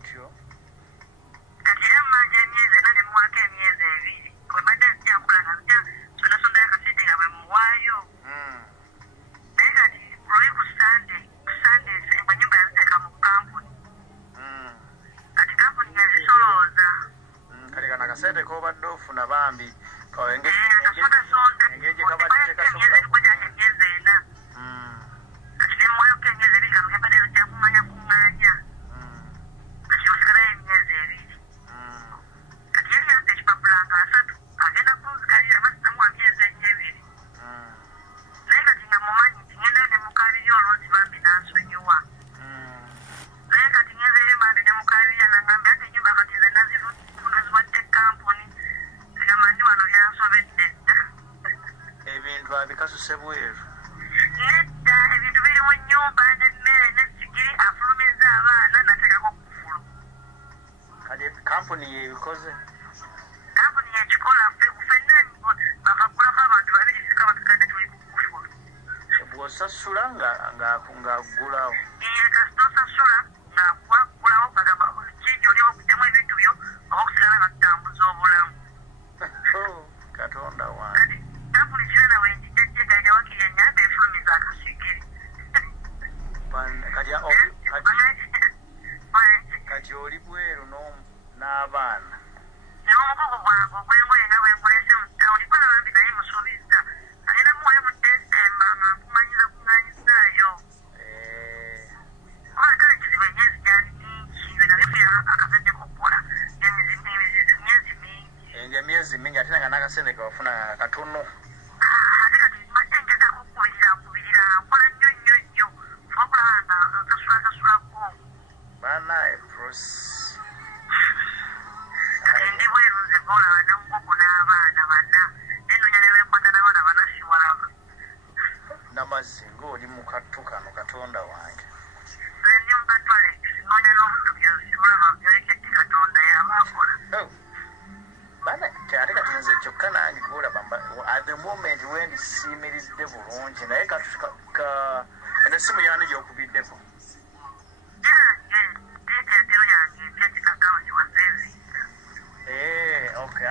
otyo kati era mmanja emyezi ena ne muwako emyezi ebiri bwe mbadde nzijankulanga nzija sonasondayo akasente nga bwe muwaayo naye kati luli ku sande bwe nyumba yaziteeka mu kampuni kati kampuni yazisolooza kale kana akasente k'obadde ofuna bambi engeri gye kabadde tekasobola emyezi ena kati ne muwayoko emyezi ebiri kano gebadde zijja kuŋŋaanya kati osigalayo emyezi ebiri kati yali yampa ekipapula nga 3 agenda kunzigalira basinamuwa myezi ebiri naye kati nga mumanyi nti ngendayo ne mukabiri olwozi bambi nansonyiwa naye kati ngenze eri bambi ne mukabiri nangambye ate ennyumba kati nze naziwadde kampuni zigamba ndi wano byansobedde dda ebintu abikasuse bweru nedda ebintu biri mu nnyumba n'emmere n'essigiri afulumizza abaana nateekako kufulu kale kampuni yebikoze kampuni yekikola ffenna bakagulako abantu babiri fika batukadde tuli ku kufulu bw'osasula ng'aggulawo iye kasita osasula ng'aggulawo kagamba kiri oli okugyamu ebintu byo oba okusigala nga tutambuza obulamu katonda wange kati kampuni kirana wenjijjajje gaija wakiri ennyamba efulumiza akasigiri kati oli bweru n'abaana n'omugugu gwange ogw'engoye nga bwengolese mu tawuni kola bambi naye musuubizza alina muwayo mu desemba nga nkumanyiza kuŋŋanyizaayo kuba kale kizibu emyezi gyali mingi we nabyo funa akasente kokukola myezi mingi emyezi mingi ate nga n'akasente kewafuna katono ate kati mbadde ngezaako okukubirira nkola nnyo fuba okulaba nga nsasulasasulako banaye prosi ndi bweru nze golaba n'omugogo n'abaana bana nenoonya ne benkwata n'abaana bana siwalaba namazzi ng'oli mu kattu kano katonda wange ndi mukatwale noonya n'obudukiro siwalaba byolekedde katonda yabaakola bana ate kati nze kyokka nange golaba at the moment wendisiimiridde bulungi naye eno essimu yani gyokubiddeko yange teetero yange ekyekikakawuzi waseevinga okay